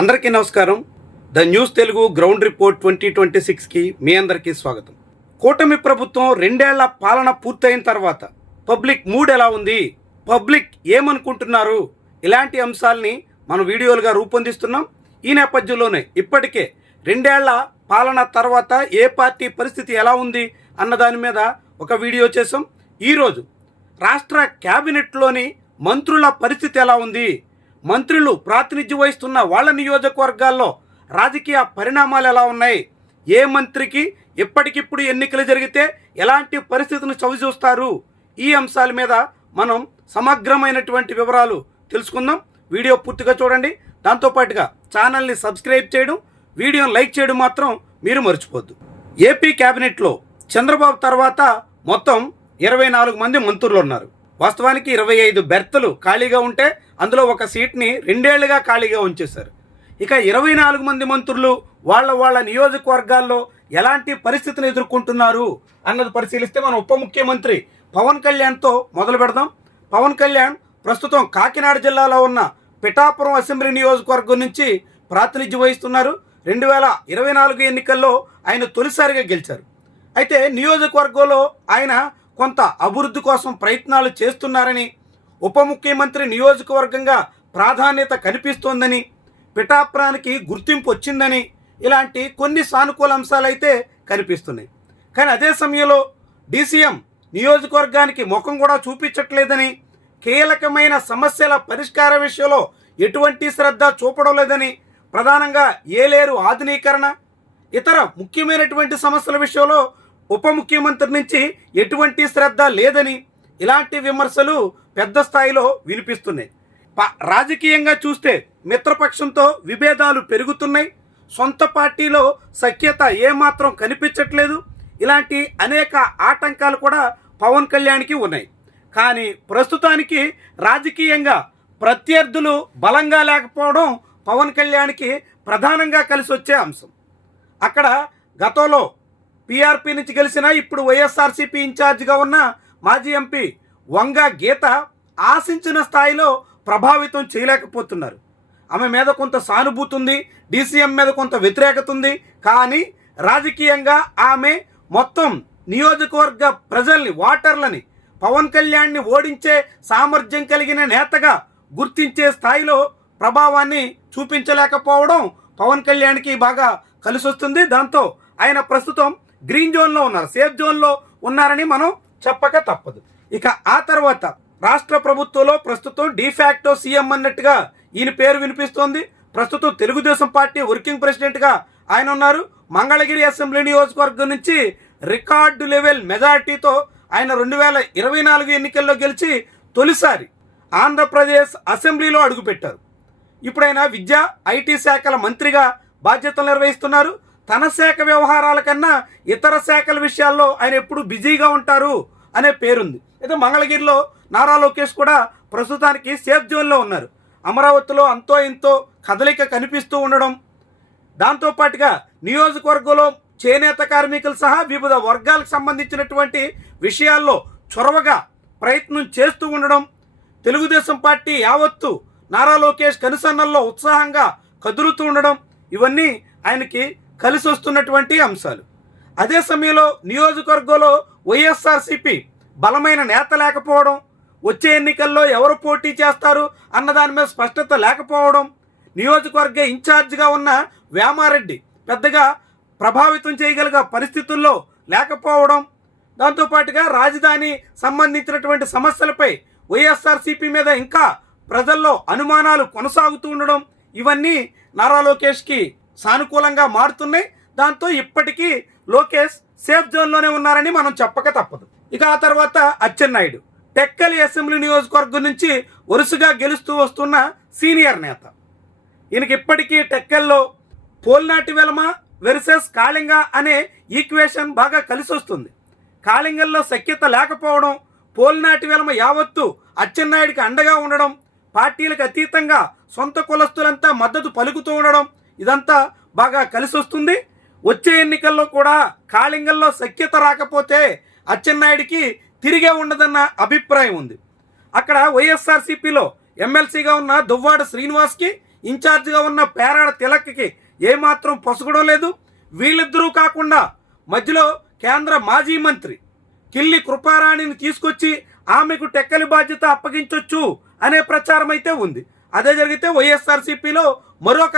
అందరికీ నమస్కారం. The news Telugu ground report 2026కి మీ అందరికీ స్వాగతం. కూటమి ప్రభుత్వం 2 ఏళ్ల పాలన పూర్తయిన తర్వాత పబ్లిక్ మూడ్ ఎలా ఉంది, పబ్లిక్ ఏమనుకుంటున్నారు, ఇలాంటి అంశాలని మనం వీడియోలుగా రూపొందిస్తున్నాం. ఈ నేపథ్యంలోనే ఇప్పటికే 2 ఏళ్ల పాలన తర్వాత ఏ పార్టీ పరిస్థితి ఎలా ఉంది అన్న దాని మీద ఒక వీడియో చేసాం. ఈరోజు రాష్ట్ర క్యాబినెట్లోని మంత్రుల పరిస్థితి ఎలా ఉంది, మంత్రులు ప్రాతినిధ్యం వహిస్తున్న వాళ్ళ నియోజకవర్గాల్లో రాజకీయ పరిణామాలు ఎలా ఉన్నాయి, ఏ మంత్రికి ఎప్పటికిప్పుడు ఎన్నికలు జరిగితే ఎలాంటి పరిస్థితిని చవిచూస్తారు, ఈ అంశాల మీద మనం సమగ్రమైనటువంటి వివరాలు తెలుసుకుందాం. వీడియో పూర్తిగా చూడండి. దాంతోపాటుగా ఛానల్ని సబ్స్క్రైబ్ చేయడం, వీడియోని లైక్ చేయడం మాత్రం మీరు మర్చిపోద్దు. ఏపీ క్యాబినెట్లో చంద్రబాబు తర్వాత మొత్తం 24 మంది మంత్రులు ఉన్నారు. వాస్తవానికి 25 బెర్తులు ఖాళీగా ఉంటే అందులో ఒక సీట్ని 2 ఏళ్లుగా ఖాళీగా ఉంచేశారు. ఇక 24 మంది మంత్రులు వాళ్ళ నియోజకవర్గాల్లో ఎలాంటి పరిస్థితిని ఎదుర్కొంటున్నారు అన్నది పరిశీలిస్తే మనం ఉప ముఖ్యమంత్రి పవన్ కళ్యాణ్తో మొదలు పెడదాం. పవన్ కళ్యాణ్ ప్రస్తుతం కాకినాడ జిల్లాలో ఉన్న పిఠాపురం అసెంబ్లీ నియోజకవర్గం నుంచి ప్రాతినిధ్యం వహిస్తున్నారు. 2024 ఎన్నికల్లో ఆయన తొలిసారిగా గెలిచారు. అయితే నియోజకవర్గంలో ఆయన కొంత అభివృద్ధి కోసం ప్రయత్నాలు చేస్తున్నారని, ఉప ముఖ్యమంత్రి నియోజకవర్గంగా ప్రాధాన్యత కనిపిస్తోందని, పిఠాపురానికి గుర్తింపు వచ్చిందని, ఇలాంటి కొన్ని సానుకూల అంశాలైతే కనిపిస్తున్నాయి. కానీ అదే సమయంలో డీసీఎం నియోజకవర్గానికి ముఖం కూడా చూపించట్లేదని, కీలకమైన సమస్యల పరిష్కార విషయంలో ఎటువంటి శ్రద్ధ చూపడం లేదని, ప్రధానంగా ఏలేరు ఆధునీకరణ, ఇతర ముఖ్యమైనటువంటి సమస్యల విషయంలో ఉప ముఖ్యమంత్రి నుంచి ఎటువంటి శ్రద్ధ లేదని, ఇలాంటి విమర్శలు పెద్ద స్థాయిలో వినిపిస్తున్నాయి. రాజకీయంగా చూస్తే మిత్రపక్షంతో విభేదాలు పెరుగుతున్నాయి. సొంత పార్టీలో సఖ్యత ఏమాత్రం కనిపించట్లేదు. ఇలాంటి అనేక ఆటంకాలు కూడా పవన్ కళ్యాణ్కి ఉన్నాయి. కానీ ప్రస్తుతానికి రాజకీయంగా ప్రత్యర్థులు బలంగా లేకపోవడం పవన్ కళ్యాణ్కి ప్రధానంగా కలిసి వచ్చే అంశం. అక్కడ గతంలో పీఆర్పీ నుంచి గెలిచిన ఇప్పుడు వైఎస్ఆర్సీపీ ఇన్ఛార్జిగా ఉన్న మాజీ ఎంపీ వంగ గీత ఆశించిన స్థాయిలో ప్రభావితం చేయలేకపోతున్నారు. ఆమె మీద కొంత సానుభూతి ఉంది, డీసీఎం మీద కొంత వ్యతిరేకత ఉంది. కానీ రాజకీయంగా ఆమె మొత్తం నియోజకవర్గ ప్రజల్ని, ఓటర్లని పవన్ కళ్యాణ్ని ఓడించే సామర్థ్యం కలిగిన నేతగా గుర్తించే స్థాయిలో ప్రభావాన్ని చూపించలేకపోవడం పవన్ కళ్యాణ్కి బాగా కలిసి వస్తుంది. దాంతో ఆయన ప్రస్తుతం గ్రీన్ జోన్లో ఉన్నారు, సేఫ్ జోన్లో ఉన్నారని మనం చెప్పక తప్పదు. ఇక ఆ తర్వాత రాష్ట్ర ప్రభుత్వంలో ప్రస్తుతం డిఫాక్టో సీఎం అన్నట్టుగా ఈయన పేరు వినిపిస్తోంది. ప్రస్తుతం తెలుగుదేశం పార్టీ వర్కింగ్ ప్రెసిడెంట్గా ఆయన ఉన్నారు. మంగళగిరి అసెంబ్లీ నియోజకవర్గం నుంచి రికార్డు లెవెల్ మెజార్టీతో ఆయన 2024 ఎన్నికల్లో గెలిచి తొలిసారి ఆంధ్రప్రదేశ్ అసెంబ్లీలో అడుగుపెట్టారు. ఇప్పుడు ఆయన విద్యా, ఐటీ శాఖల మంత్రిగా బాధ్యతలు నిర్వహిస్తున్నారు. తన శాఖ వ్యవహారాల కన్నా ఇతర శాఖల విషయాల్లో ఆయన ఎప్పుడు బిజీగా ఉంటారు అనే పేరుంది. అయితే మంగళగిరిలో నారా లోకేష్ కూడా ప్రస్తుతానికి సేఫ్ జోన్లో ఉన్నారు. అమరావతిలో అంతో ఇంతో కదలిక కనిపిస్తూ ఉండడం, దాంతోపాటుగా నియోజకవర్గంలో చేనేత కార్మికులు సహా వివిధ వర్గాలకు సంబంధించినటువంటి విషయాల్లో చొరవగా ప్రయత్నం చేస్తూ ఉండడం, తెలుగుదేశం పార్టీ యావత్తు నారా లోకేష్ కనుసన్నల్లో ఉత్సాహంగా కదులుతూ ఉండడం, ఇవన్నీ ఆయనకి కలిసి వస్తున్నటువంటి అంశాలు. అదే సమయంలో నియోజకవర్గంలో వైఎస్ఆర్సీపీ బలమైన నేత లేకపోవడం, వచ్చే ఎన్నికల్లో ఎవరు పోటీ చేస్తారు అన్న దాని మీద స్పష్టత లేకపోవడం, నియోజకవర్గ ఇన్ఛార్జిగా ఉన్న వేమారెడ్డి పెద్దగా ప్రభావితం చేయగలిగే పరిస్థితుల్లో లేకపోవడం, దాంతోపాటుగా రాజధాని సంబంధించినటువంటి సమస్యలపై వైఎస్ఆర్సీపీ మీద ఇంకా ప్రజల్లో అనుమానాలు కొనసాగుతూ ఉండడం, ఇవన్నీ నారా లోకేష్కి సానుకూలంగా మారుతున్నాయి. దాంతో ఇప్పటికీ లోకేష్ సేఫ్ జోన్లోనే ఉన్నారని మనం చెప్పక తప్పదు. ఇక ఆ తర్వాత అచ్చెన్నాయుడు టెక్కలి అసెంబ్లీ నియోజకవర్గం నుంచి వరుసగా గెలుస్తూ వస్తున్న సీనియర్ నేత. ఈయనకి ఇప్పటికీ టెక్కల్లో పోల్నాటి వెలమ వెర్సెస్ కాళింగ అనే ఈక్వేషన్ బాగా కలిసి వస్తుంది. కాళింగల్లో సఖ్యత లేకపోవడం, పోల్నాటి వెలమ యావత్తు అచ్చెన్నాయుడికి అండగా ఉండడం, పార్టీలకు అతీతంగా సొంత కులస్తులంతా మద్దతు పలుకుతూ ఉండడం, ఇదంతా బాగా కలిసి వస్తుంది. వచ్చే ఎన్నికల్లో కూడా కాళింగల్లో సఖ్యత రాకపోతే అచ్చెన్నాయుడికి తిరిగే ఉండదన్న అభిప్రాయం ఉంది. అక్కడ వైఎస్ఆర్సీపీలో ఎమ్మెల్సీగా ఉన్న దువ్వాడ శ్రీనివాస్కి ఇన్ఛార్జిగా ఉన్న పేరాడ తిలక్కి ఏమాత్రం పొసగడం లేదు. వీళ్ళిద్దరూ కాకుండా మధ్యలో కేంద్ర మాజీ మంత్రి కిల్లి కృపారాణిని తీసుకొచ్చి ఆమెకు టెక్కలి బాధ్యత అప్పగించొచ్చు అనే ప్రచారం అయితే ఉంది. అదే జరిగితే వైఎస్ఆర్సీపీలో మరొక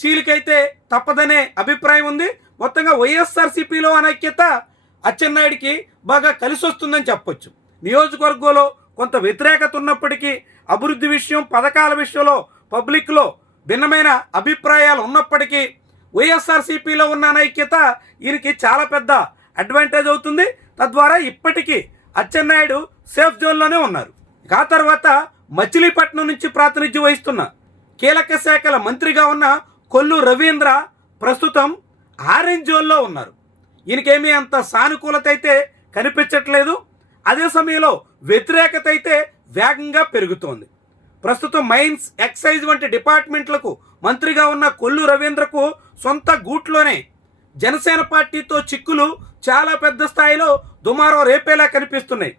చీలికైతే తప్పదనే అభిప్రాయం ఉంది. మొత్తంగా వైఎస్ఆర్సీపీలో అనైక్యత అచ్చెన్నాయుడికి బాగా కలిసి వస్తుందని చెప్పొచ్చు. నియోజకవర్గంలో కొంత వ్యతిరేకత ఉన్నప్పటికీ అభివృద్ధి విషయం, పథకాల విషయంలో పబ్లిక్లో భిన్నమైన అభిప్రాయాలు ఉన్నప్పటికీ వైఎస్ఆర్సీపీలో ఉన్న అనైక్యత ఈయనకి చాలా పెద్ద అడ్వాంటేజ్ అవుతుంది. తద్వారా ఇప్పటికీ అచ్చెన్నాయుడు సేఫ్ జోన్లోనే ఉన్నారు. ఆ తర్వాత మచిలీపట్నం నుంచి ప్రాతినిధ్యం వహిస్తున్న కీలక శాఖల మంత్రిగా ఉన్న కొల్లు రవీంద్ర ప్రస్తుతం ఆరెంజ్ జోన్లో ఉన్నారు. ఈయనకేమీ అంత సానుకూలత అయితే కనిపించట్లేదు. అదే సమయంలో వ్యతిరేకత అయితే వేగంగా పెరుగుతోంది. ప్రస్తుతం మైన్స్, ఎక్సైజ్ వంటి డిపార్ట్మెంట్లకు మంత్రిగా ఉన్న కొల్లు రవీంద్రకు సొంత గూట్లోనే జనసేన పార్టీతో చిక్కులు చాలా పెద్ద స్థాయిలో దుమారం రేపేలా కనిపిస్తున్నాయి.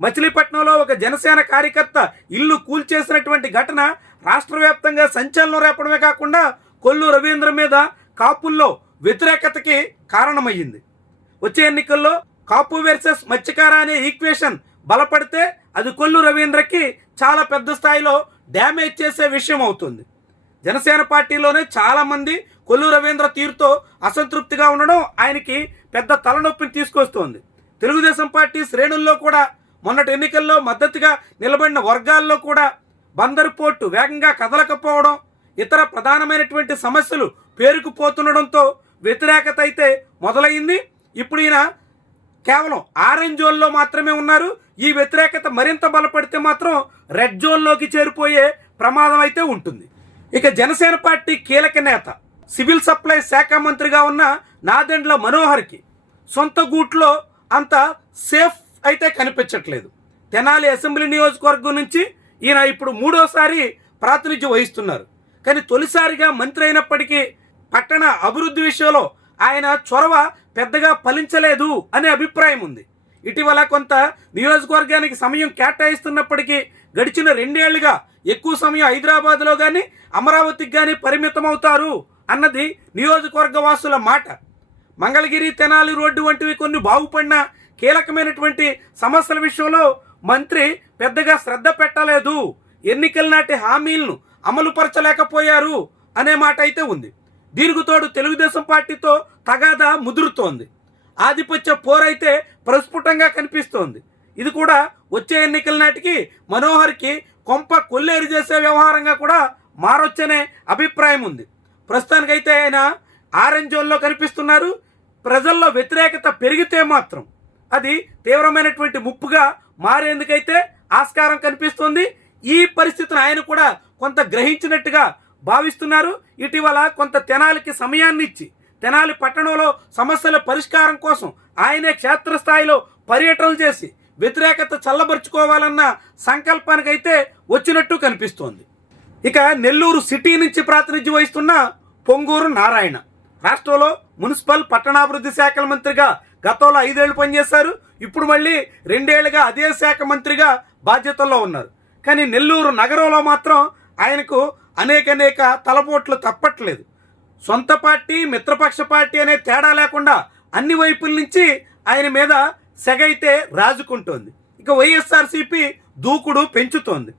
మచిలీపట్నంలో ఒక జనసేన కార్యకర్త ఇల్లు కూల్చేసినటువంటి ఘటన రాష్ట్ర వ్యాప్తంగా సంచలనం రేపడమే కాకుండా కొల్లు రవీంద్ర మీద కాపుల్లో వ్యతిరేకతకి కారణమయ్యింది. వచ్చే ఎన్నికల్లో కాపు వర్సెస్ మత్స్యకార అనే ఈక్వేషన్ బలపడితే అది కొల్లు రవీంద్రకి చాలా పెద్ద స్థాయిలో డ్యామేజ్ చేసే విషయం అవుతుంది. జనసేన పార్టీలోనే చాలా మంది కొల్లు రవీంద్ర తీరుతో అసంతృప్తిగా ఉండడం ఆయనకి పెద్ద తలనొప్పిని తీసుకొస్తోంది. తెలుగుదేశం పార్టీ శ్రేణుల్లో కూడా మొన్నటి ఎన్నికల్లో మద్దతుగా నిలబడిన వర్గాల్లో కూడా బందరు పోర్టు వేగంగా కదలకపోవడం, ఇతర ప్రధానమైనటువంటి సమస్యలు పేరుకుపోతుండడంతో వ్యతిరేకత అయితే మొదలైంది. ఇప్పుడు ఈయన కేవలం ఆరెంజ్ జోన్లో మాత్రమే ఉన్నారు. ఈ వ్యతిరేకత మరింత బలపడితే మాత్రం రెడ్ జోన్లోకి చేరిపోయే ప్రమాదం అయితే ఉంటుంది. ఇక జనసేన పార్టీ కీలక నేత, సివిల్ సప్లై శాఖ మంత్రిగా ఉన్న నాదెండ్ల మనోహర్కి సొంత గూట్లో అంత సేఫ్ అయితే కనిపించట్లేదు. తెనాలి అసెంబ్లీ నియోజకవర్గం నుంచి ఈయన ఇప్పుడు మూడోసారి ప్రాతినిధ్యం వహిస్తున్నారు. కానీ తొలిసారిగా మంత్రి అయినప్పటికీ పట్టణ అభివృద్ధి విషయంలో ఆయన చొరవ పెద్దగా ఫలించలేదు అనే అభిప్రాయం ఉంది. ఇటీవల కొంత నియోజకవర్గానికి సమయం కేటాయిస్తున్నప్పటికీ గడిచిన 2 ఏళ్లుగా ఎక్కువ సమయం హైదరాబాద్లో కానీ అమరావతికి కానీ పరిమితం అవుతారు అన్నది నియోజకవర్గ వాసుల మాట. మంగళగిరి, తెనాలి రోడ్డు వంటివి కొన్ని బాగుపడిన కీలకమైనటువంటి సమస్యల విషయంలో మంత్రి పెద్దగా శ్రద్ధ పెట్టలేదు, ఎన్నికల నాటి హామీలను అమలుపరచలేకపోయారు అనే మాట అయితే ఉంది. దీనికి తోడు తెలుగుదేశం పార్టీతో తగాదా ముదురుతోంది. ఆధిపత్య పోరైతే ప్రస్ఫుటంగా కనిపిస్తోంది. ఇది కూడా వచ్చే ఎన్నికల నాటికి మనోహర్కి కొంప కొల్లేరు చేసే వ్యవహారంగా కూడా మారొచ్చనే అభిప్రాయం ఉంది. ప్రస్తుతానికైతే ఆయన ఆరెంజ్ జోన్లో కనిపిస్తున్నారు. ప్రజల్లో వ్యతిరేకత పెరిగితే మాత్రం అది తీవ్రమైనటువంటి ముప్పుగా మారేందుకైతే ఆస్కారం కనిపిస్తుంది. ఈ పరిస్థితిని ఆయన కూడా కొంత గ్రహించినట్టుగా భావిస్తున్నారు. ఇటీవల కొంత తెనాలికి సమయాన్ని ఇచ్చి తెనాలి పట్టణంలో సమస్యల పరిష్కారం కోసం ఆయనే క్షేత్రస్థాయిలో పర్యటనలు చేసి వ్యతిరేకత చల్లబరుచుకోవాలన్న సంకల్పానికైతే వచ్చినట్టు కనిపిస్తోంది. ఇక నెల్లూరు సిటీ నుంచి ప్రాతినిధ్యం వహిస్తున్న పొంగూరు నారాయణ రాష్ట్రంలో మున్సిపల్ పట్టణాభివృద్ధి శాఖల మంత్రిగా గతంలో 5 ఏళ్లు పనిచేశారు. ఇప్పుడు మళ్ళీ 2 ఏళ్లుగా అదే శాఖ మంత్రిగా బాధ్యతల్లో ఉన్నారు. కానీ నెల్లూరు నగరంలో మాత్రం ఆయనకు అనేక తలపోట్లు తప్పట్లేదు. సొంత పార్టీ, మిత్రపక్ష పార్టీ అనే తేడా లేకుండా అన్ని వైపుల నుంచి ఆయన మీద సెగైతే రాజుకుంటోంది. ఇక వైఎస్ఆర్సీపీ దూకుడు పెంచుతోంది.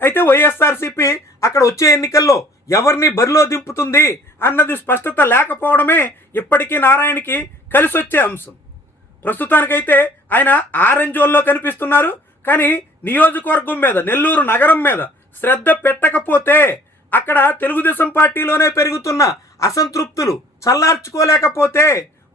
అయితే వైఎస్ఆర్సీపీ అక్కడ వచ్చే ఎన్నికల్లో ఎవరిని బరిలో దింపుతుంది అన్నది స్పష్టత లేకపోవడమే ఇప్పటికీ నారాయణకి కలిసి వచ్చే అంశం. ప్రస్తుతానికైతే ఆయన ఆరెంజ్ జోన్లో కనిపిస్తున్నారు. కానీ నియోజకవర్గం మీద, నెల్లూరు నగరం మీద శ్రద్ధ పెట్టకపోతే అక్కడ తెలుగుదేశం పార్టీలోనే పెరుగుతున్న అసంతృప్తులు చల్లార్చుకోలేకపోతే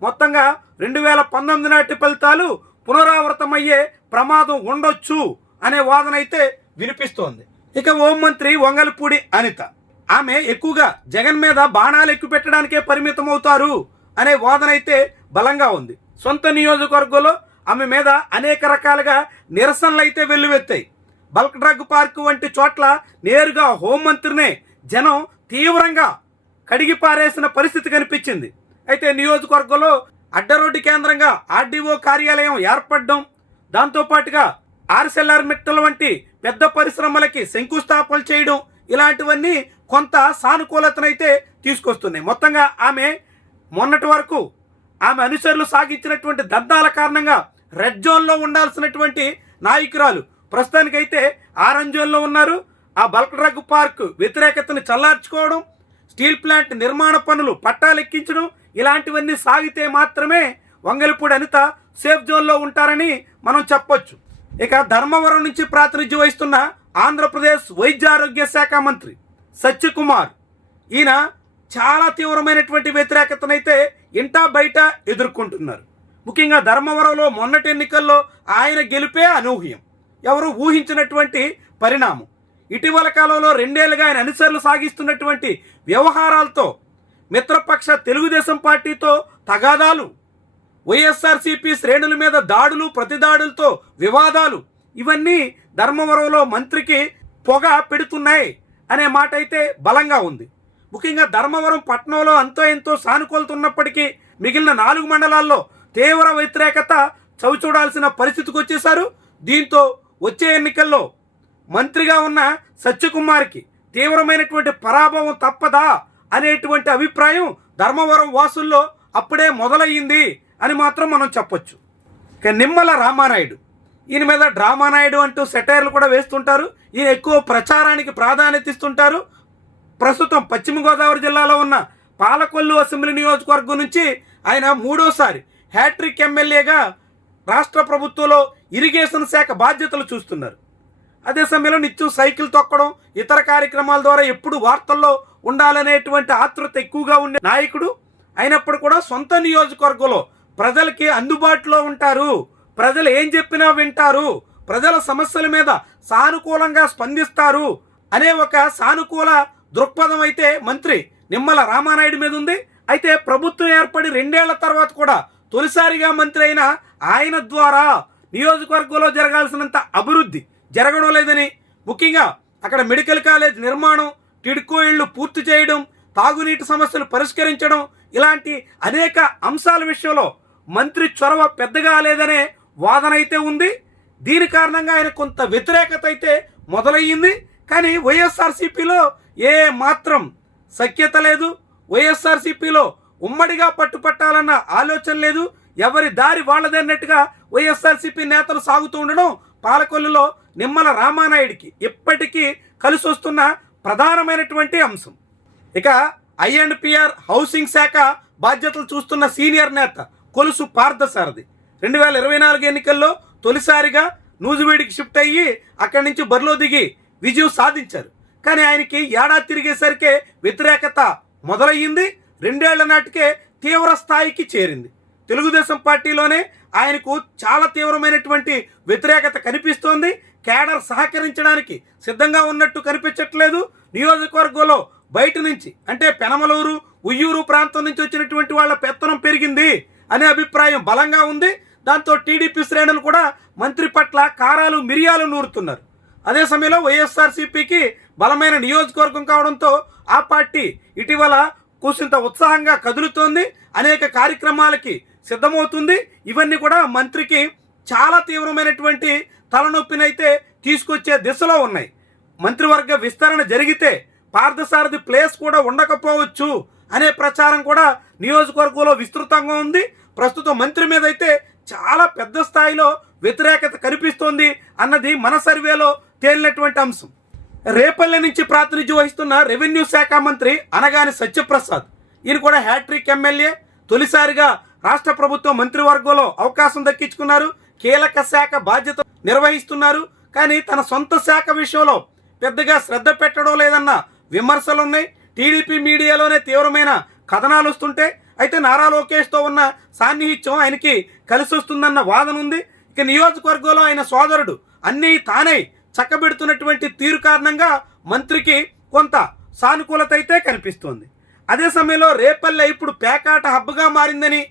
మొత్తంగా 2019 నాటి ఫలితాలు పునరావృతమయ్యే ప్రమాదం ఉండొచ్చు అనే వాదన అయితే వినిపిస్తోంది. ఇక హోంమంత్రి వంగలపూడి అనిత, ఆమె ఎక్కువగా జగన్ మీద బాణాలు ఎక్కుపెట్టడానికే పరిమితం అవుతారు అనే వాదన అయితే బలంగా ఉంది. సొంత నియోజకవర్గంలో ఆమె మీద అనేక రకాలుగా నిరసనలు అయితే వెల్లువెత్తాయి. బల్క్ డ్రగ్ పార్క్ వంటి చోట్ల నేరుగా హోంమంత్రినే జనం తీవ్రంగా కడిగి పారేసిన పరిస్థితి కనిపించింది. అయితే నియోజకవర్గంలో అడ్డరోడ్డు కేంద్రంగా ఆర్డీఓ కార్యాలయం ఏర్పడడం, దాంతోపాటుగా ఆర్సెల్ఆర్ మిట్టల్ వంటి పెద్ద పరిశ్రమలకి శంకుస్థాపనలు చేయడం, ఇలాంటివన్నీ కొంత సానుకూలతనైతే తీసుకొస్తున్నాయి. మొత్తంగా ఆమె మొన్నటి వరకు ఆమె అనుచరులు సాగించినటువంటి దందాల కారణంగా రెడ్ జోన్లో ఉండాల్సినటువంటి నాయకురాలు ప్రస్తుతానికైతే ఆరెంజ్ జోన్లో ఉన్నారు. ఆ బల్క్ డ్రగ్ పార్క్ వ్యతిరేకతను చల్లార్చుకోవడం, స్టీల్ ప్లాంట్ నిర్మాణ పనులు పట్టాలెక్కించడం ఇలాంటివన్నీ సాగితే మాత్రమే వంగలపూడి అనిత సేఫ్ జోన్లో ఉంటారని మనం చెప్పొచ్చు. ఇక ధర్మవరం నుంచి ప్రాతినిధ్యం వహిస్తున్న ఆంధ్రప్రదేశ్ వైద్య ఆరోగ్య శాఖ మంత్రి సత్యకుమార్, ఈయన చాలా తీవ్రమైనటువంటి వ్యతిరేకతనైతే ఇంటా బయట ఎదుర్కొంటున్నారు. ముఖ్యంగా ధర్మవరంలో మొన్నటి ఎన్నికల్లో ఆయన గెలిపే అనూహ్యం, ఎవరు ఊహించినటువంటి పరిణామం. ఇటీవల కాలంలో 2 ఏళ్లుగా ఆయన అనుసరులు సాగిస్తున్నటువంటి వ్యవహారాలతో మిత్రపక్ష తెలుగుదేశం పార్టీతో తగాదాలు, వైఎస్ఆర్సీపీ శ్రేణుల మీద దాడులు, ప్రతిదాడులతో వివాదాలు, ఇవన్నీ ధర్మవరంలో మంత్రికి పొగ పెడుతున్నాయి అనే మాట అయితే బలంగా ఉంది. ముఖ్యంగా ధర్మవరం పట్టణంలో అంతో ఎంతో సానుకూలత ఉన్నప్పటికీ మిగిలిన 4 మండలాల్లో తీవ్ర వ్యతిరేకత చవిచూడాల్సిన పరిస్థితికి వచ్చేశారు. దీంతో వచ్చే ఎన్నికల్లో మంత్రిగా ఉన్న సత్యకుమార్కి తీవ్రమైనటువంటి పరాభవం తప్పదా అనేటువంటి అభిప్రాయం ధర్మవరం వాసుల్లో అప్పుడే మొదలయ్యింది అని మాత్రం మనం చెప్పొచ్చు. ఇక నిమ్మల రామానాయుడు, ఈయన మీద డ్రామానాయుడు అంటూ సెటైర్లు కూడా వేస్తుంటారు. ఈయన ఎక్కువ ప్రచారానికి ప్రాధాన్యత ఇస్తుంటారు. ప్రస్తుతం పశ్చిమ గోదావరి జిల్లాలో ఉన్న పాలకొల్లు అసెంబ్లీ నియోజకవర్గం నుంచి ఆయన 3వసారి హ్యాట్రిక్ ఎమ్మెల్యేగా రాష్ట్ర ప్రభుత్వంలో ఇరిగేషన్ శాఖ బాధ్యతలు చూస్తున్నారు. అదే సమయంలో నిత్యం సైకిల్ తొక్కడం, ఇతర కార్యక్రమాల ద్వారా ఎప్పుడు వార్తల్లో ఉండాలనేటువంటి ఆతృత ఎక్కువగా ఉండే నాయకుడు అయినప్పుడు కూడా సొంత నియోజకవర్గంలో ప్రజలకి అందుబాటులో ఉంటారు, ప్రజలు ఏం చెప్పినా వింటారు, ప్రజల సమస్యల మీద సానుకూలంగా స్పందిస్తారు అనే ఒక సానుకూల దృక్పథం అయితే మంత్రి నిమ్మల రామానాయుడు మీద ఉంది. అయితే ప్రభుత్వం ఏర్పడి 2 ఏళ్ల తర్వాత కూడా తొలిసారిగా మంత్రి అయిన ఆయన ద్వారా నియోజకవర్గంలో జరగాల్సినంత అభివృద్ధి జరగడం లేదని, ముఖ్యంగా అక్కడ మెడికల్ కాలేజ్ నిర్మాణం, టిడ్కో ఇళ్లు పూర్తి చేయడం, తాగునీటి సమస్యలు పరిష్కరించడం ఇలాంటి అనేక అంశాల విషయంలో మంత్రి చొరవ పెద్దగా లేదనే వాదన అయితే ఉంది. దీని కారణంగా ఆయన కొంత వ్యతిరేకత అయితే మొదలయ్యింది. కానీ వైఎస్ఆర్సీపీలో ఏ మాత్రం సఖ్యత లేదు, వైఎస్ఆర్సీపీలో ఉమ్మడిగా పట్టుపట్టాలన్న ఆలోచన లేదు. ఎవరి దారి వాళ్ళదన్నట్టుగా వైఎస్ఆర్సీపీ నేతలు సాగుతూ ఉండడం పాలకొల్లులో నిమ్మల రామానాయుడికి ఇప్పటికీ కలిసి వస్తున్న ప్రధానమైనటువంటి అంశం. ఇక ఐఎండ్పిఆర్ హౌసింగ్ శాఖ బాధ్యతలు చూస్తున్న సీనియర్ నేత కొలుసు పార్థసారథి 2024 ఎన్నికల్లో తొలిసారిగా నూజివీడికి షిఫ్ట్ అయ్యి అక్కడి నుంచి బరిలో దిగి విజయం సాధించారు. కానీ ఆయనకి ఏడాది తిరిగేసరికే వ్యతిరేకత మొదలయ్యింది. 2 ఏళ్ల నాటికే తీవ్ర స్థాయికి చేరింది. తెలుగుదేశం పార్టీలోనే ఆయనకు చాలా తీవ్రమైనటువంటి వ్యతిరేకత కనిపిస్తోంది. కేడర్ సహకరించడానికి సిద్ధంగా ఉన్నట్టు కనిపించట్లేదు. నియోజకవర్గంలో బయట నుంచి అంటే పెనమలూరు, ఉయ్యూరు ప్రాంతం నుంచి వచ్చినటువంటి వాళ్ళ పెత్తనం పెరిగింది అనే అభిప్రాయం బలంగా ఉంది. దాంతో టీడీపీ శ్రేణులు కూడా మంత్రి పట్ల కారాలు మిరియాలు నూరుతున్నారు. అదే సమయంలో వైఎస్ఆర్సీపీకి బలమైన నియోజకవర్గం కావడంతో ఆ పార్టీ ఇటీవల కూసింత ఉత్సాహంగా కదులుతోంది, అనేక కార్యక్రమాలకి సిద్ధమవుతుంది. ఇవన్నీ కూడా మంత్రికి చాలా తీవ్రమైనటువంటి తలనొప్పినైతే తీసుకొచ్చే దిశలో ఉన్నాయి. మంత్రివర్గ విస్తరణ జరిగితే పార్థసారథి ప్లేస్ కూడా ఉండకపోవచ్చు అనే ప్రచారం కూడా నియోజకవర్గంలో విస్తృతంగా ఉంది. ప్రస్తుతం మంత్రి మీద అయితే చాలా పెద్ద స్థాయిలో వ్యతిరేకత కనిపిస్తోంది అన్నది మన సర్వేలో తేలినటువంటి అంశం. రేపల్లె నుంచి ప్రాతినిధ్యం వహిస్తున్న రెవెన్యూ శాఖ మంత్రి అనగాని సత్యప్రసాద్, ఈయన కూడా హ్యాట్రిక్ ఎమ్మెల్యే, తొలిసారిగా రాష్ట్ర ప్రభుత్వం మంత్రివర్గంలో అవకాశం దక్కించుకున్నారు. కీలక శాఖ బాధ్యత నిర్వహిస్తున్నారు. కానీ తన సొంత శాఖ విషయంలో పెద్దగా శ్రద్ధ పెట్టడం లేదన్న విమర్శలు ఉన్నాయి. టీడీపీ మీడియాలోనే తీవ్రమైన కథనాలు వస్తుంటే అయితే నారా లోకేష్తో ఉన్న సాన్నిహిత్యం ఆయనకి కలిసి వస్తుందన్న వాదన ఉంది. ఇక నియోజకవర్గంలో ఆయన సోదరుడు అన్నీ తానే చక్కబెడుతున్నటువంటి తీరు కారణంగా మంత్రికి కొంత సానుకూలత అయితే కనిపిస్తోంది. అదే సమయంలో రేపల్లె ఇప్పుడు పేకాట హబ్గా మారిందని,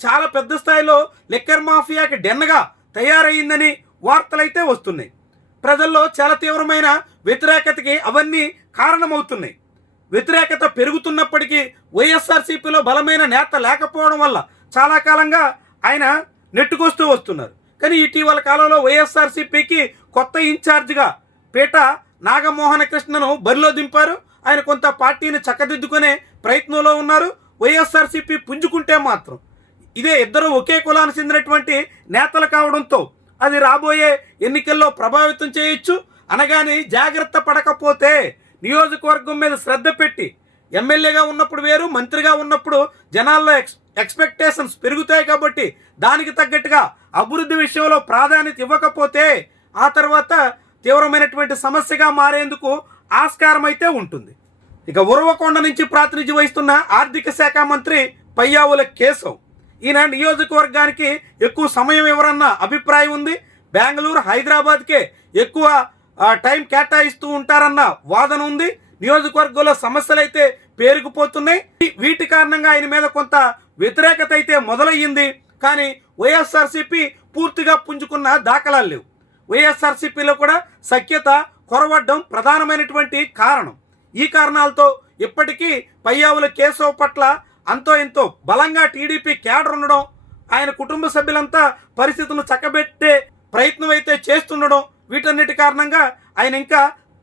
చాలా పెద్ద స్థాయిలో లిక్కర్ మాఫియాకి డెన్నగా తయారయ్యిందని వార్తలైతే వస్తున్నాయి. ప్రజల్లో చాలా తీవ్రమైన వ్యతిరేకతకి అవన్నీ కారణమవుతున్నాయి. వ్యతిరేకత పెరుగుతున్నప్పటికీ వైఎస్ఆర్సీపీలో బలమైన నేత లేకపోవడం వల్ల చాలా కాలంగా ఆయన నెట్టుకొస్తూ వస్తున్నారు. కానీ ఇటీవల కాలంలో వైఎస్ఆర్సీపీకి కొత్త ఇన్ఛార్జిగా పేట నాగమోహన కృష్ణను బరిలో దింపారు. ఆయన కొంత పార్టీని చక్కదిద్దుకునే ప్రయత్నంలో ఉన్నారు. వైఎస్ఆర్సీపీ పుంజుకుంటే మాత్రం ఇదే ఇద్దరు ఒకే కులానికి చెందినటువంటి నేతలు కావడంతో అది రాబోయే ఎన్నికల్లో ప్రభావితం చేయొచ్చు. అనగానే జాగ్రత్త పడకపోతే నియోజకవర్గం మీద శ్రద్ధ పెట్టి ఎమ్మెల్యేగా ఉన్నప్పుడు వేరు, మంత్రిగా ఉన్నప్పుడు జనాల్లో ఎక్స్పెక్టేషన్స్ పెరుగుతాయి కాబట్టి దానికి తగ్గట్టుగా అభివృద్ధి విషయంలో ప్రాధాన్యత ఇవ్వకపోతే ఆ తర్వాత తీవ్రమైనటువంటి సమస్యగా మారేందుకు ఆస్కారం అయితే ఉంటుంది. ఇక ఉరవకొండ నుంచి ప్రాతినిధ్యం వహిస్తున్న ఆర్థిక శాఖ మంత్రి పయ్యావుల కేశవ్, ఈయన నియోజకవర్గానికి ఎక్కువ సమయం ఇవ్వరన్న అభిప్రాయం ఉంది. బెంగళూరు, హైదరాబాద్కే ఎక్కువ టైం కేటాయిస్తూ ఉంటారన్న వాదన ఉంది. నియోజకవర్గంలో సమస్యలు అయితే పేరుకుపోతున్నాయి. వీటి కారణంగా ఆయన మీద కొంత వ్యతిరేకత అయితే మొదలయ్యింది. కానీ వైఎస్ఆర్సీపీ పూర్తిగా పుంజుకున్న దాఖలాలు లేవు. వైఎస్ఆర్సీపీలో కూడా సఖ్యత కొరవడ్డం ప్రధానమైనటువంటి కారణం. ఈ కారణాలతో ఇప్పటికీ పయ్యావుల కేశవ్ పట్ల అంతో ఎంతో బలంగా టీడీపీ క్యాడర్ ఉండడం, ఆయన కుటుంబ సభ్యులంతా పరిస్థితులను చక్కబెట్టే ప్రయత్నం అయితే చేస్తుండడం, వీటన్నిటి కారణంగా ఆయన ఇంకా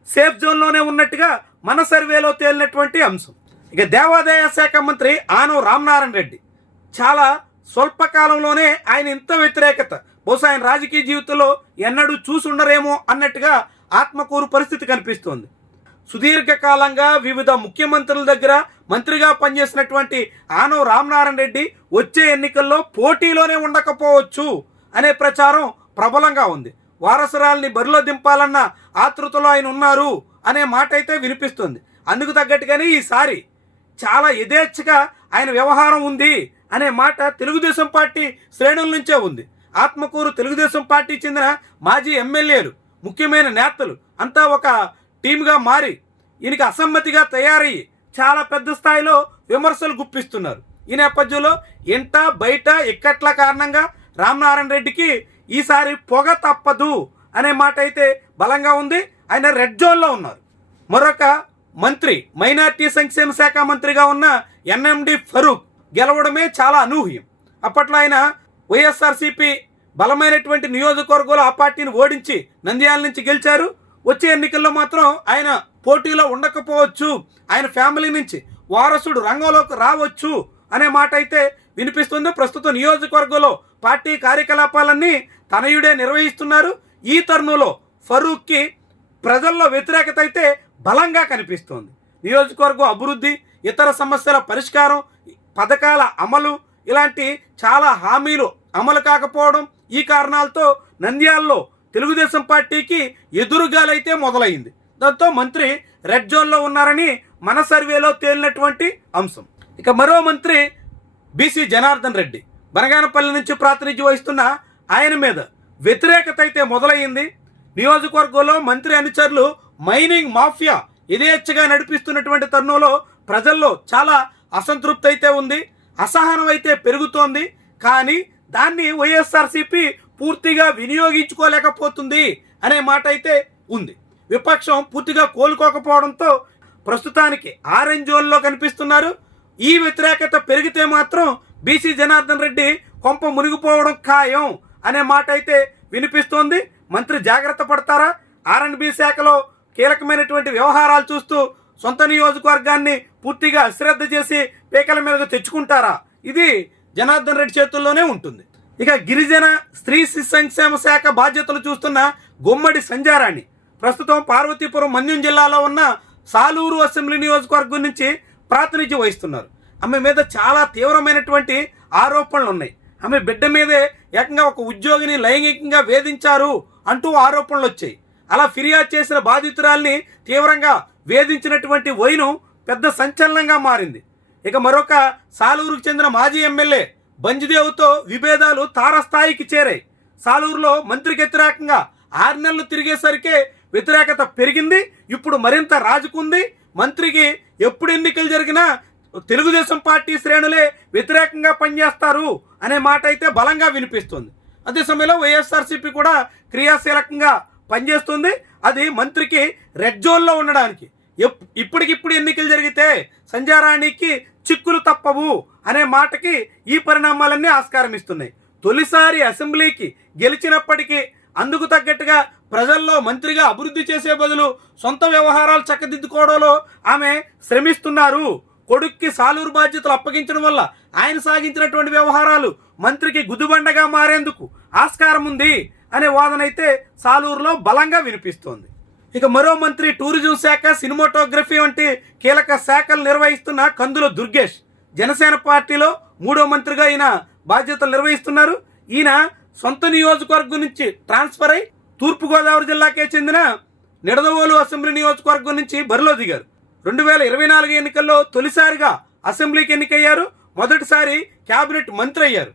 సేఫ్ జోన్లోనే ఉన్నట్టుగా మన సర్వేలో తేలినటువంటి అంశం. ఇక దేవాదాయ శాఖ మంత్రి ఆనం రామనారాయణ రెడ్డి చాలా స్వల్పకాలంలోనే ఆయన ఇంత వ్యతిరేకత బహుశా ఆయన రాజకీయ జీవితంలో ఎన్నడూ చూసుండరేమో అన్నట్టుగా ఆత్మకూరు పరిస్థితి కనిపిస్తోంది. సుదీర్ఘకాలంగా వివిధ ముఖ్యమంత్రుల దగ్గర మంత్రిగా పనిచేసినటువంటి ఆనం రామనారాయణ రెడ్డి వచ్చే ఎన్నికల్లో పోటీలోనే ఉండకపోవచ్చు అనే ప్రచారం ప్రబలంగా ఉంది. వారసురాల్ని బరిలో దింపాలన్న ఆతృతలో ఆయన ఉన్నారు అనే మాట అయితే వినిపిస్తుంది. అందుకు తగ్గట్టుగానే ఈసారి చాలా యథేచ్ఛగా ఆయన వ్యవహారం ఉంది అనే మాట తెలుగుదేశం పార్టీ శ్రేణుల నుంచే ఉంది. ఆత్మకూరు తెలుగుదేశం పార్టీ చెందిన మాజీ ఎమ్మెల్యేలు, ముఖ్యమైన నేతలు అంతా ఒక టీమ్గా మారి ఈయనకి అసమ్మతిగా తయారయ్యి చాలా పెద్ద స్థాయిలో విమర్శలు గుప్పిస్తున్నారు. ఈ నేపథ్యంలో ఇంట బయట ఇక్కట్ల కారణంగా రామనారాయణ రెడ్డికి ఈసారి పొగ తప్పదు అనే మాట అయితే బలంగా ఉంది. ఆయన రెడ్ జోన్లో ఉన్నారు. మరొక మంత్రి, మైనార్టీ సంక్షేమ శాఖ మంత్రిగా ఉన్న ఎన్ఎండి ఫరూక్ గెలవడమే చాలా అనూహ్యం. అప్పట్లో ఆయన వైఎస్ఆర్సీపీ బలమైనటువంటి నియోజకవర్గంలో ఆ పార్టీని ఓడించి నంద్యాల నుంచి గెలిచారు. వచ్చే ఎన్నికల్లో మాత్రం ఆయన పోటీలో ఉండకపోవచ్చు, ఆయన ఫ్యామిలీ నుంచి వారసుడు రంగంలోకి రావచ్చు అనే మాట అయితే వినిపిస్తుంది. ప్రస్తుతం నియోజకవర్గంలో పార్టీ కార్యకలాపాలన్నీ తనయుడే నిర్వహిస్తున్నారు. ఈ తరుణంలో ఫరూక్కి ప్రజల్లో వ్యతిరేకత అయితే బలంగా కనిపిస్తోంది. నియోజకవర్గం అభివృద్ధి, ఇతర సమస్యల పరిష్కారం, పథకాల అమలు ఇలాంటి చాలా హామీలు అమలు కాకపోవడం, ఈ కారణాలతో నంద్యాలలో తెలుగుదేశం పార్టీకి ఎదురుగాలైతే మొదలైంది. దాంతో మంత్రి రెడ్ జోన్లో ఉన్నారని మన సర్వేలో తేలినటువంటి అంశం. ఇక మరో మంత్రి బీసీ జనార్దన్ రెడ్డి బనగానపల్లి నుంచి ప్రాతినిధ్యం వహిస్తున్న ఆయన మీద వ్యతిరేకత అయితే మొదలయ్యింది. నియోజకవర్గంలో మంత్రి అనుచరులు మైనింగ్ మాఫియా యథేచ్ఛగా నడిపిస్తున్నటువంటి తరుణంలో ప్రజల్లో చాలా అసంతృప్తి అయితే ఉంది, అసహనం అయితే పెరుగుతోంది. కానీ దాన్ని వైఎస్ఆర్సీపీ పూర్తిగా వినియోగించుకోలేకపోతుంది అనే మాట అయితే ఉంది. విపక్షం పూర్తిగా కోలుకోకపోవడంతో ప్రస్తుతానికి ఆరెంజ్ జోన్లో కనిపిస్తున్నారు. ఈ వ్యతిరేకత పెరిగితే మాత్రం బీసీ జనార్దన్ రెడ్డి కొంప మునిగిపోవడం ఖాయం అనే మాట అయితే వినిపిస్తోంది. మంత్రి జాగ్రత్త పడతారా? ఆర్ఎండ్బి శాఖలో కీలకమైనటువంటి వ్యవహారాలు చూస్తూ సొంత నియోజకవర్గాన్ని పూర్తిగా అశ్రద్ధ చేసి పీకల మీదకు తెచ్చుకుంటారా? ఇది జనార్దన్ రెడ్డి చేతుల్లోనే ఉంటుంది. ఇక గిరిజన స్త్రీ శిశు సంక్షేమ శాఖ బాధ్యతలు చూస్తున్న గుమ్మడి సంజారాణి ప్రస్తుతం పార్వతీపురం మన్యం జిల్లాలో ఉన్న సాలూరు అసెంబ్లీ నియోజకవర్గం నుంచి ప్రాతినిధ్యం వహిస్తున్నారు. ఆమె మీద చాలా తీవ్రమైనటువంటి ఆరోపణలు ఉన్నాయి. ఆమె బిడ్డ మీదే ఏకంగా ఒక ఉద్యోగిని లైంగికంగా వేధించారు అంటూ ఆరోపణలు వచ్చాయి. అలా ఫిర్యాదు చేసిన బాధితురాల్ని తీవ్రంగా వేధించినటువంటి వైనం పెద్ద సంచలనంగా మారింది. ఇక మరొక సాలూరుకు చెందిన మాజీ ఎమ్మెల్యే బంజిదేవ్తో విభేదాలు తారస్థాయికి చేరాయి. సాలూరులో మంత్రికి వ్యతిరేకంగా 6 నెలలు తిరిగేసరికే వ్యతిరేకత పెరిగింది. ఇప్పుడు మరింత రాజుకుంది. మంత్రికి ఎప్పుడు ఎన్నికలు జరిగినా తెలుగుదేశం పార్టీ శ్రేణులే వ్యతిరేకంగా పనిచేస్తారు అనే మాట అయితే బలంగా వినిపిస్తుంది. అదే సమయంలో వైఎస్ఆర్సీపీ కూడా క్రియాశీలకంగా పనిచేస్తుంది. అది మంత్రికి రెడ్ జోన్లో ఉండడానికి. ఇప్పటికిప్పుడు ఎన్నికలు జరిగితే సంజారాణికి చిక్కులు తప్పవు అనే మాటకి ఈ పరిణామాలన్నీ ఆస్కారం ఇస్తున్నాయి. తొలిసారి అసెంబ్లీకి గెలిచినప్పటికీ అందుకు తగ్గట్టుగా ప్రజల్లో మంత్రిగా అభివృద్ధి చేసే బదులు సొంత వ్యవహారాలు చక్కదిద్దుకోవడంలో ఆమె శ్రమిస్తున్నారు. కొడుక్కి సాలూరు బాధ్యతలు అప్పగించడం వల్ల ఆయన సాగించినటువంటి వ్యవహారాలు మంత్రికి గుదిబండగా మారేందుకు ఆస్కారం ఉంది అనే వాదన అయితే సాలూరులో బలంగా వినిపిస్తోంది. ఇక మరో మంత్రి టూరిజం శాఖ, సినిమాటోగ్రఫీ వంటి కీలక శాఖలు నిర్వహిస్తున్న కందుల దుర్గేష్ జనసేన పార్టీలో 3వ మంత్రిగా ఈయన బాధ్యతలు నిర్వహిస్తున్నారు. ఈయన సొంత నియోజకవర్గం నుంచి ట్రాన్స్ఫర్ అయి తూర్పుగోదావరి జిల్లాకే చెందిన నిడదవోలు అసెంబ్లీ నియోజకవర్గం నుంచి బరిలో దిగారు. 2024 ఎన్నికల్లో తొలిసారిగా అసెంబ్లీకి ఎన్నికయ్యారు. మొదటిసారి కేబినెట్ మంత్రి అయ్యారు.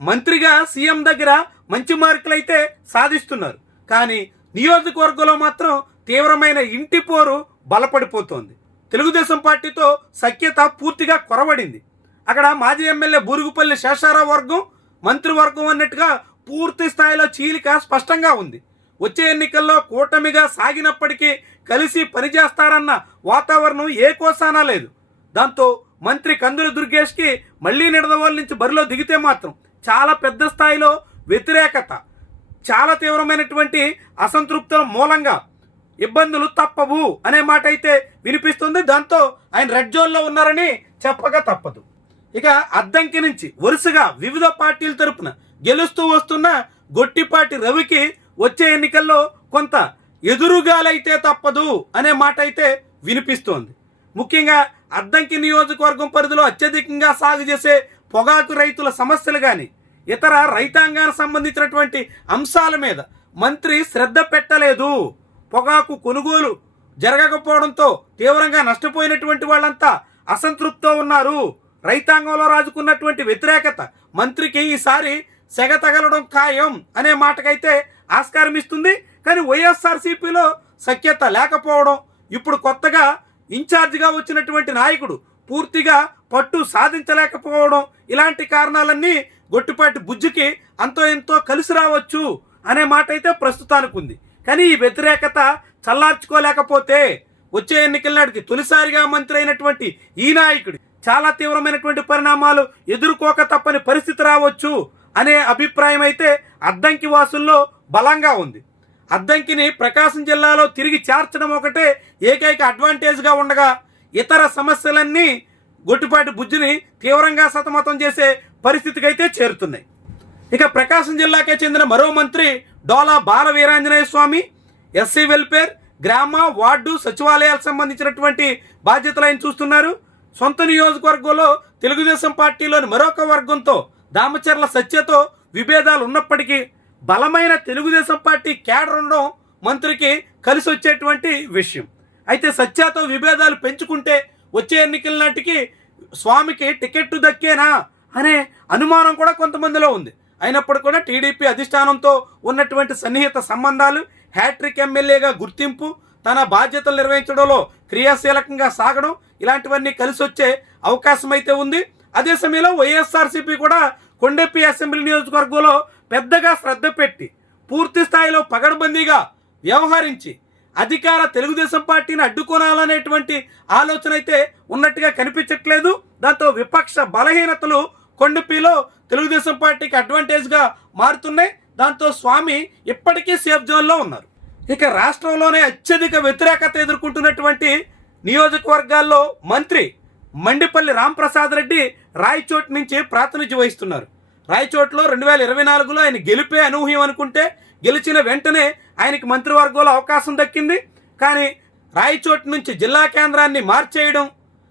మంత్రిగా సీఎం దగ్గర మంచి మార్కులు అయితే సాధిస్తున్నారు. కానీ నియోజకవర్గంలో మాత్రం తీవ్రమైన ఇంటి పోరు బలపడిపోతోంది. తెలుగుదేశం పార్టీతో సఖ్యత పూర్తిగా కొరవడింది. అక్కడ మాజీ ఎమ్మెల్యే బూరుగుపల్లి శేషారావు వర్గం మంత్రివర్గం అన్నట్టుగా పూర్తి స్థాయిలో చీలిక స్పష్టంగా ఉంది. వచ్చే ఎన్నికల్లో కూటమిగా సాగినప్పటికీ కలిసి పనిచేస్తారన్న వాతావరణం ఏ కోసానా లేదు. దాంతో మంత్రి కందుల దుర్గేష్కి మళ్లీ నిడదవోలు నుంచి బరిలో దిగితే మాత్రం చాలా పెద్ద స్థాయిలో వ్యతిరేకత, చాలా తీవ్రమైనటువంటి అసంతృప్తుల మూలంగా ఇబ్బందులు తప్పవు అనే మాట అయితే వినిపిస్తుంది. దాంతో ఆయన రెడ్ జోన్లో ఉన్నారని చెప్పక తప్పదు. ఇక అద్దంకి నుంచి వరుసగా వివిధ పార్టీల తరపున గెలుస్తూ వస్తున్న గొట్టిపాటి రవికి వచ్చే ఎన్నికల్లో కొంత ఎదురుగాలైతే తప్పదు అనే మాట అయితే వినిపిస్తోంది. ముఖ్యంగా అద్దంకి నియోజకవర్గం పరిధిలో అత్యధికంగా సాగు చేసే పొగాకు రైతుల సమస్యలు కానీ ఇతర రైతాంగానికి సంబంధించినటువంటి అంశాల మీద మంత్రి శ్రద్ధ పెట్టలేదు. పొగాకు కొనుగోలు జరగకపోవడంతో తీవ్రంగా నష్టపోయినటువంటి వాళ్ళంతా అసంతృప్తితో ఉన్నారు. రైతాంగంలో రాజుకున్నటువంటి వ్యతిరేకత మంత్రికి ఈసారి సెగ తగలడం ఖాయం అనే మాటకైతే ఆస్కారం ఇస్తుంది. కానీ వైఎస్ఆర్సీపీలో సఖ్యత లేకపోవడం, ఇప్పుడు కొత్తగా ఇన్ఛార్జిగా వచ్చినటువంటి నాయకుడు పూర్తిగా పట్టు సాధించలేకపోవడం, ఇలాంటి కారణాలన్నీ గొట్టిపాటి బుజ్జికి అంతో ఎంతో కలిసి రావచ్చు అనే మాట అయితే ప్రస్తుతానికి ఉంది. కానీ ఈ వ్యతిరేకత చల్లార్చుకోలేకపోతే వచ్చే ఎన్నికల నాటికి తొలిసారిగా మంత్రి అయినటువంటి ఈ నాయకుడు చాలా తీవ్రమైనటువంటి పరిణామాలు ఎదుర్కోక తప్పని పరిస్థితి రావచ్చు అనే అభిప్రాయం అయితే అద్దంకి వాసుల్లో బలంగా ఉంది. అద్దంకిని ప్రకాశం జిల్లాలో తిరిగి చేర్చడం ఒకటే ఏకైక అడ్వాంటేజ్గా ఉండగా ఇతర సమస్యలన్నీ గొట్టిపాటి బుజ్జిని తీవ్రంగా సతమతం చేసే పరిస్థితికి అయితే చేరుతున్నాయి. ఇక ప్రకాశం జిల్లాకే చెందిన మరో మంత్రి డోలా బాల వీరాంజనేయ స్వామి ఎస్సీ వెల్ఫేర్, గ్రామ, వార్డు, సచివాలయాలకు సంబంధించినటువంటి బాధ్యతలు ఆయన చూస్తున్నారు. సొంత నియోజకవర్గంలో తెలుగుదేశం పార్టీలోని మరొక వర్గంతో దామచర్ల సత్యతో విభేదాలు ఉన్నప్పటికీ బలమైన తెలుగుదేశం పార్టీ కేడర్ ఉండడం మంత్రికి కలిసి వచ్చేటువంటి విషయం. అయితే సత్యతో విభేదాలు పెంచుకుంటే వచ్చే ఎన్నికల నాటికి స్వామికి టికెట్ దక్కేనా అనే అనుమానం కూడా కొంతమందిలో ఉంది. అయినప్పుడు కూడా టీడీపీ అధిష్టానంతో ఉన్నటువంటి సన్నిహిత సంబంధాలు, హ్యాట్రిక్ ఎమ్మెల్యేగా గుర్తింపు, తన బాధ్యతలు నిర్వహించడంలో క్రియాశీలకంగా సాగడం, ఇలాంటివన్నీ కలిసి వచ్చే అవకాశం అయితే ఉంది. అదే సమయంలో వైఎస్ఆర్సీపీ కూడా కొండెపి అసెంబ్లీ నియోజకవర్గంలో పెద్దగా శ్రద్ధ పెట్టి పూర్తి స్థాయిలో పగడబందీగా వ్యవహరించి అధికార తెలుగుదేశం పార్టీని అడ్డుకోనాలనేటువంటి ఆలోచన అయితే ఉన్నట్టుగా కనిపించట్లేదు. దాంతో విపక్ష బలహీనతలు కొండపిలో తెలుగుదేశం పార్టీకి అడ్వాంటేజ్గా మారుతున్నాయి. దాంతో స్వామి ఇప్పటికీ సేఫ్ జోన్లో ఉన్నారు. ఇక రాష్ట్రంలోనే అత్యధిక వ్యతిరేకత ఎదుర్కొంటున్నటువంటి నియోజకవర్గాల్లో మంత్రి మండిపల్లి రాంప్రసాద్ రెడ్డి రాయచోట్ నుంచి ప్రాతినిధ్యం వహిస్తున్నారు. రాయచోట్లో 2024లో ఆయన గెలిపే అనూహ్యం అనుకుంటే గెలిచిన వెంటనే ఆయనకి మంత్రివర్గంలో అవకాశం దక్కింది. కానీ రాయచోట్ నుంచి జిల్లా కేంద్రాన్ని మార్చేయడం,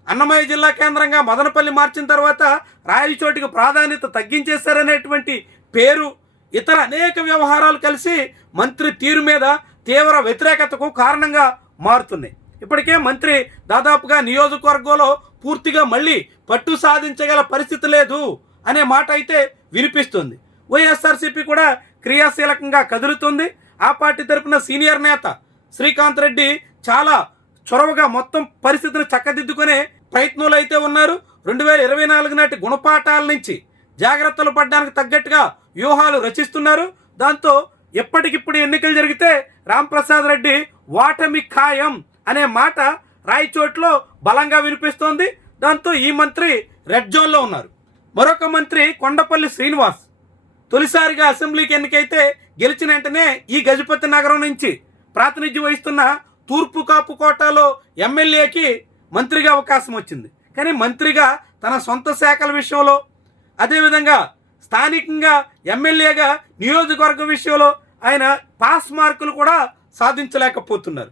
అన్నమయ్య జిల్లా కేంద్రంగా మదనపల్లి మార్చిన తర్వాత రాయచోటికి ప్రాధాన్యత తగ్గించేశారనేటువంటి పేరు, ఇతర అనేక వ్యవహారాలు కలిసి మంత్రి తీరు మీద తీవ్ర వ్యతిరేకతకు కారణంగా మారుతున్నాయి. ఇప్పటికే మంత్రి దాదాపుగా నియోజకవర్గంలో పూర్తిగా మళ్ళీ పట్టు సాధించగల పరిస్థితి లేదు అనే మాట అయితే వినిపిస్తుంది. వైఎస్ఆర్సీపీ కూడా క్రియాశీలకంగా కదులుతుంది. ఆ పార్టీ తరపున సీనియర్ నేత శ్రీకాంత్ రెడ్డి చాలా చొరవగా మొత్తం పరిస్థితిని చక్కదిద్దుకునే ప్రయత్నాలు అయితే ఉన్నారు. 2024 నాటి గుణపాఠాల నుంచి జాగ్రత్తలు పడడానికి తగ్గట్టుగా వ్యూహాలు రచిస్తున్నారు. దాంతో ఎప్పటికిప్పుడు ఎన్నికలు జరిగితే రాంప్రసాద్ రెడ్డి వాటమి ఖాయం అనే మాట రాయచోట్లో బలంగా వినిపిస్తోంది. దాంతో ఈ మంత్రి రెడ్ జోన్లో ఉన్నారు. మరొక మంత్రి కొండపల్లి శ్రీనివాస్ తొలిసారిగా అసెంబ్లీకి ఎన్నికైతే గెలిచిన వెంటనే ఈ గజపతి నగరం నుంచి ప్రాతినిధ్యం వహిస్తున్న తూర్పు కాపు కోటాలో ఎమ్మెల్యేకి మంత్రిగా అవకాశం వచ్చింది. కానీ మంత్రిగా తన సొంత శాఖల విషయంలో, అదేవిధంగా స్థానికంగా ఎమ్మెల్యేగా నియోజకవర్గ విషయంలో ఆయన పాస్ మార్కులు కూడా సాధించలేకపోతున్నారు.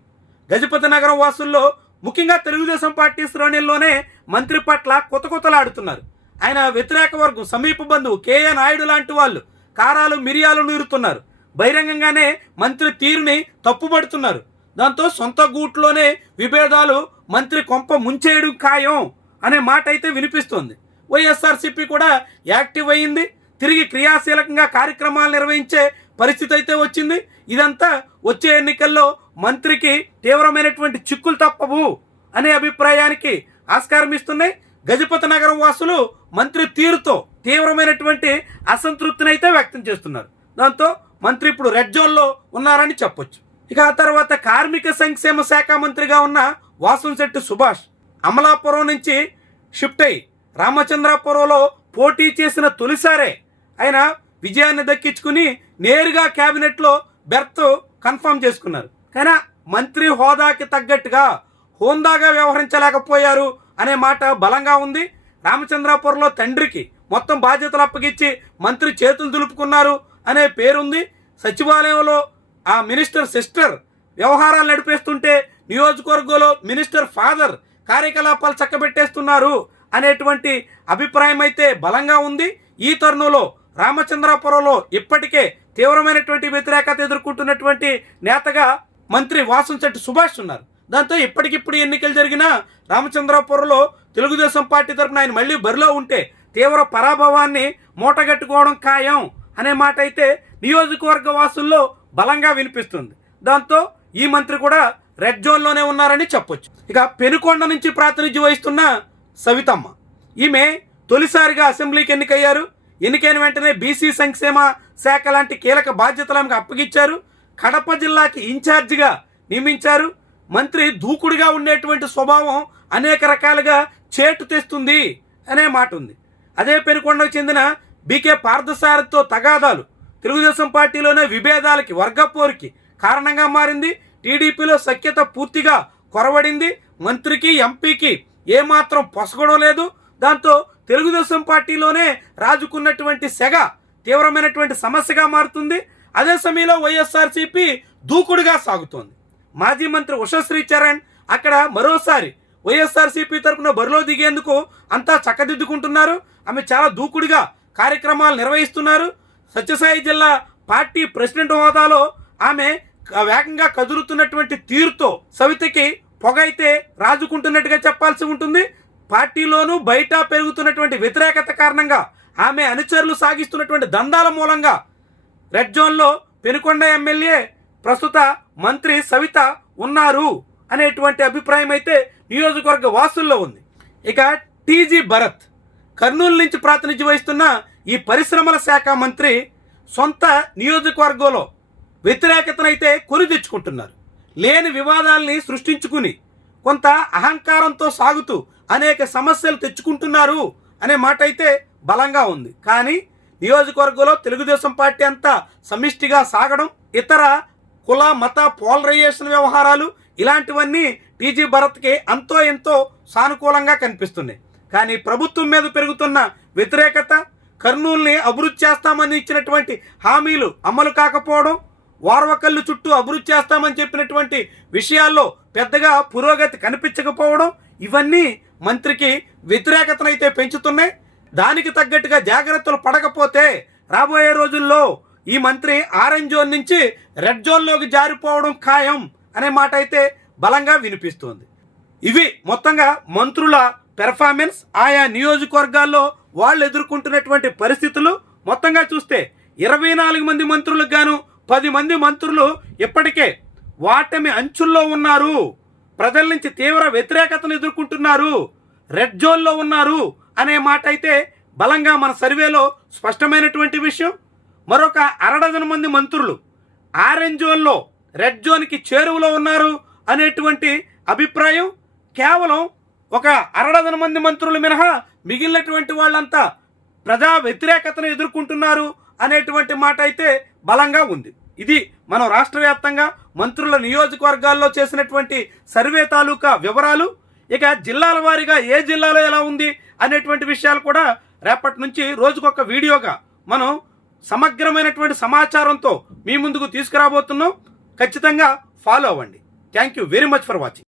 గజపతి నగరం వాసుల్లో ముఖ్యంగా తెలుగుదేశం పార్టీ శ్రేణుల్లోనే మంత్రి పట్ల కొతకొతలాడుతున్నారు. ఆయన వ్యతిరేక వర్గం, సమీప బంధువు కేఏ నాయుడు లాంటి వాళ్ళు కారాలు మిరియాలు నూరుతున్నారు. బహిరంగంగానే మంత్రి తీరుని తప్పుపడుతున్నారు. దాంతో సొంత గూట్లోనే విభేదాలు, మంత్రి కొంప ముంచేయడం ఖాయం అనే మాట అయితే వినిపిస్తోంది. వైఎస్ఆర్సీపీ కూడా యాక్టివ్ అయ్యింది. తిరిగి క్రియాశీలకంగా కార్యక్రమాలు నిర్వహించే పరిస్థితి అయితే వచ్చింది. ఇదంతా వచ్చే ఎన్నికల్లో మంత్రికి తీవ్రమైనటువంటి చిక్కులు తప్పవు అనే అభిప్రాయానికి ఆస్కారం ఇస్తున్నాయి. గజపతి నగరం వాసులు మంత్రి తీరుతో తీవ్రమైనటువంటి అసంతృప్తిని అయితే వ్యక్తం చేస్తున్నారు. దాంతో మంత్రి ఇప్పుడు రెడ్ జోన్లో ఉన్నారని చెప్పొచ్చు. ఇక ఆ తర్వాత కార్మిక సంక్షేమ శాఖ మంత్రిగా ఉన్న వాసంశెట్టి సుభాష్ అమలాపురం నుంచి షిఫ్ట్ అయి రామచంద్రాపురంలో పోటీ చేసిన తొలిసారే ఆయన విజయాన్ని దక్కించుకుని నేరుగా క్యాబినెట్లో బెర్త్ కన్ఫర్మ్ చేసుకున్నారు. కానీ మంత్రి హోదాకి తగ్గట్టుగా హోందాగా వ్యవహరించలేకపోయారు అనే మాట బలంగా ఉంది. రామచంద్రాపురంలో తండ్రికి మొత్తం బాధ్యతలు అప్పగించి మంత్రి చేతులు దులుపుకున్నారు అనే పేరుంది. సచివాలయంలో ఆ మినిస్టర్ సిస్టర్ వ్యవహారాలు నడిపేస్తుంటే నియోజకవర్గంలో మినిస్టర్ ఫాదర్ కార్యకలాపాలు చక్కబెట్టేస్తున్నారు అనేటువంటి అభిప్రాయం అయితే బలంగా ఉంది. ఈ తరుణంలో రామచంద్రాపురంలో ఇప్పటికే తీవ్రమైనటువంటి వ్యతిరేకత ఎదుర్కొంటున్నటువంటి నేతగా మంత్రి వాసంశెట్టి సుభాష్ ఉన్నారు. దాంతో ఇప్పటికిప్పుడు ఎన్నికలు జరిగినా రామచంద్రాపురంలో తెలుగుదేశం పార్టీ తరఫున ఆయన మళ్ళీ బరిలో ఉంటే తీవ్ర పరాభవాన్ని మూటగట్టుకోవడం ఖాయం అనే మాట అయితే నియోజకవర్గ వాసుల్లో బలంగా వినిపిస్తుంది. దాంతో ఈ మంత్రి కూడా రెడ్ జోన్లోనే ఉన్నారని చెప్పొచ్చు. ఇక పెనుకొండ నుంచి ప్రాతినిధ్యం వహిస్తున్న సవితమ్మ, ఈమె తొలిసారిగా అసెంబ్లీకి ఎన్నికయ్యారు. ఎన్నికైన వెంటనే బీసీ సంక్షేమ శాఖ లాంటి కీలక బాధ్యతలు ఆమెకు అప్పగించారు. కడప జిల్లాకి ఇన్ఛార్జిగా నియమించారు. మంత్రి దూకుడుగా ఉండేటువంటి స్వభావం అనేక రకాలుగా చేటు తెస్తుంది అనే మాట ఉంది. అదే పెనుకొండకు చెందిన బీకే పార్థసారథితో తగాదాలు తెలుగుదేశం పార్టీలోనే విభేదాలకి, వర్గపోరుకి కారణంగా మారింది. టీడీపీలో సఖ్యత పూర్తిగా కొరవడింది. మంత్రికి, ఎంపీకి ఏమాత్రం పొసగడం లేదు. దాంతో తెలుగుదేశం పార్టీలోనే రాజుకున్నటువంటి సెగ తీవ్రమైనటువంటి సమస్యగా మారుతుంది. అదే సమయంలో వైఎస్ఆర్సీపీ దూకుడుగా సాగుతోంది. మాజీ మంత్రి ఉషశ్రీ చరణ్ అక్కడ మరోసారి వైఎస్ఆర్సీపీ తరఫున బరిలో దిగేందుకు అంతా చక్కదిద్దుకుంటున్నారు. ఆమె చాలా దూకుడుగా కార్యక్రమాలు నిర్వహిస్తున్నారు. సత్యసాయి జిల్లా పార్టీ ప్రెసిడెంట్ హోదాలో ఆమె వేగంగా కదులుతున్నటువంటి తీరుతో సవితకి పొగైతే రాజుకుంటున్నట్టుగా చెప్పాల్సి ఉంటుంది. పార్టీలోనూ బయట పెరుగుతున్నటువంటి వ్యతిరేకత కారణంగా ఆమె అనుచరులు సాగిస్తున్నటువంటి దందాల మూలంగా రెడ్ జోన్లో పెనుకొండ ఎమ్మెల్యే ప్రస్తుత మంత్రి సవిత ఉన్నారు అనేటువంటి అభిప్రాయం అయితే నియోజకవర్గ వాసుల్లో ఉంది. ఇక టీజీ భరత్ కర్నూలు నుంచి ప్రాతినిధ్యం వహిస్తున్న ఈ పరిశ్రమల శాఖ మంత్రి సొంత నియోజకవర్గంలో వ్యతిరేకతనైతే కొని తెచ్చుకుంటున్నారు. లేని వివాదాలని సృష్టించుకుని కొంత అహంకారంతో సాగుతూ అనేక సమస్యలు తెచ్చుకుంటున్నారు అనే మాట అయితే బలంగా ఉంది. కానీ నియోజకవర్గంలో తెలుగుదేశం పార్టీ అంతా సమిష్టిగా సాగడం, ఇతర కుల మత పోలరైజేషన్ వ్యవహారాలు ఇలాంటివన్నీ టీజీ భరత్కి అంతో ఎంతో సానుకూలంగా కనిపిస్తున్నాయి. కానీ ప్రభుత్వం మీద పెరుగుతున్న వ్యతిరేకత, కర్నూలుని అభివృద్ధి చేస్తామని ఇచ్చినటువంటి హామీలు అమలు కాకపోవడం, వార్వకల్లు చుట్టూ అభివృద్ధి చేస్తామని చెప్పినటువంటి విషయాల్లో పెద్దగా పురోగతి కనిపించకపోవడం, ఇవన్నీ మంత్రికి వ్యతిరేకతనైతే పెంచుతున్నాయి. దానికి తగ్గట్టుగా జాగ్రత్తలు పడకపోతే రాబోయే రోజుల్లో ఈ మంత్రి ఆరెంజ్ జోన్ నుంచి రెడ్ జోన్లోకి జారిపోవడం ఖాయం అనే మాట అయితే బలంగా వినిపిస్తుంది. ఇవి మొత్తంగా మంత్రుల పెర్ఫార్మెన్స్, ఆయా నియోజకవర్గాల్లో వాళ్ళు ఎదుర్కొంటున్నటువంటి పరిస్థితులు. మొత్తంగా చూస్తే 24 మంది మంత్రులకు గాను 10 మంది మంత్రులు ఇప్పటికే వాటమి అంచుల్లో ఉన్నారు. ప్రజల నుంచి తీవ్ర వ్యతిరేకతను ఎదుర్కొంటున్నారు, రెడ్ జోన్లో ఉన్నారు అనే మాట అయితే బలంగా మన సర్వేలో స్పష్టమైనటువంటి విషయం. మరొక 60 మంది మంత్రులు ఆరెంజ్ జోన్లో రెడ్ జోన్కి చేరువలో ఉన్నారు అనేటువంటి అభిప్రాయం. కేవలం ఒక 60 మంది మంత్రులు మినహా మిగిలినటువంటి వాళ్ళంతా ప్రజా వ్యతిరేకతను ఎదుర్కొంటున్నారు అనేటువంటి మాట అయితే బలంగా ఉంది. ఇది మనం రాష్ట్ర వ్యాప్తంగా మంత్రుల నియోజకవర్గాల్లో చేసినటువంటి సర్వే తాలూకా వివరాలు. ఇక జిల్లాల వారీగా ఏ జిల్లాలో ఎలా ఉంది అనేటువంటి విషయాలు కూడా రేపటి నుంచి రోజుకొక వీడియోగా మనం సమగ్రమైనటువంటి సమాచారంతో మీ ముందుకు తీసుకురాబోతున్నాం. ఖచ్చితంగా ఫాలో అవ్వండి. Thank you very much for watching.